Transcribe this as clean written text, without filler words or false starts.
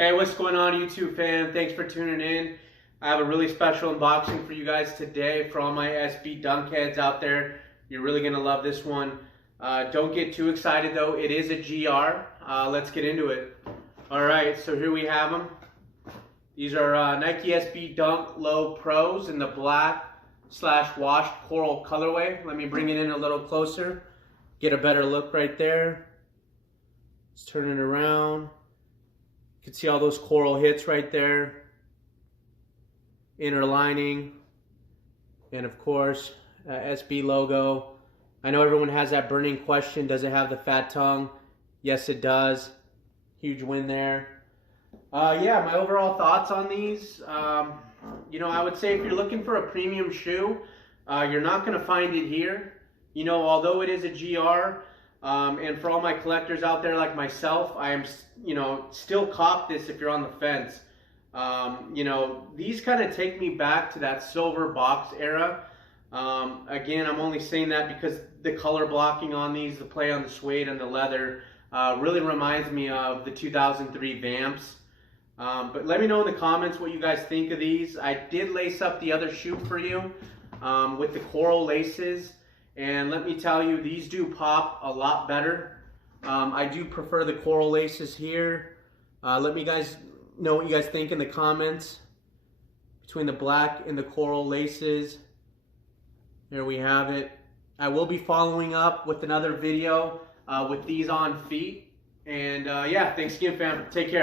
Hey, what's going on, YouTube fan? Thanks for tuning in. I have a really special unboxing for you guys today for all my SB dunk heads out there. You're really going to love this one. Don't get too excited though. It is a GR. Let's get into it. Alright, so here we have them. These are Nike SB Dunk Low Pros in the black/washed coral colorway. Let me bring it in a little closer. Get a better look right there. Let's turn it around. You can see all those coral hits right there. Inner lining. And of course, SB logo. I know everyone has that burning question, does it have the fat tongue? Yes, it does. Huge win there. Yeah, my overall thoughts on these. I would say if you're looking for a premium shoe, you're not going to find it here. Although it is a GR, and for all my collectors out there like myself, I am, still cop this if you're on the fence. These kind of take me back to that silver box era. Again, I'm only saying that because the color blocking on these, the play on the suede and the leather, really reminds me of the 2003 Vamps. But let me know in the comments what you guys think of these. I did lace up the other shoe for you with the coral laces. And let me tell you, these do pop a lot better. I do prefer the coral laces here. Let me guys know what you guys think in the comments between the black and the coral laces. There we have it. I will be following up with another video with these on feet. And yeah, thanks again, fam. Take care.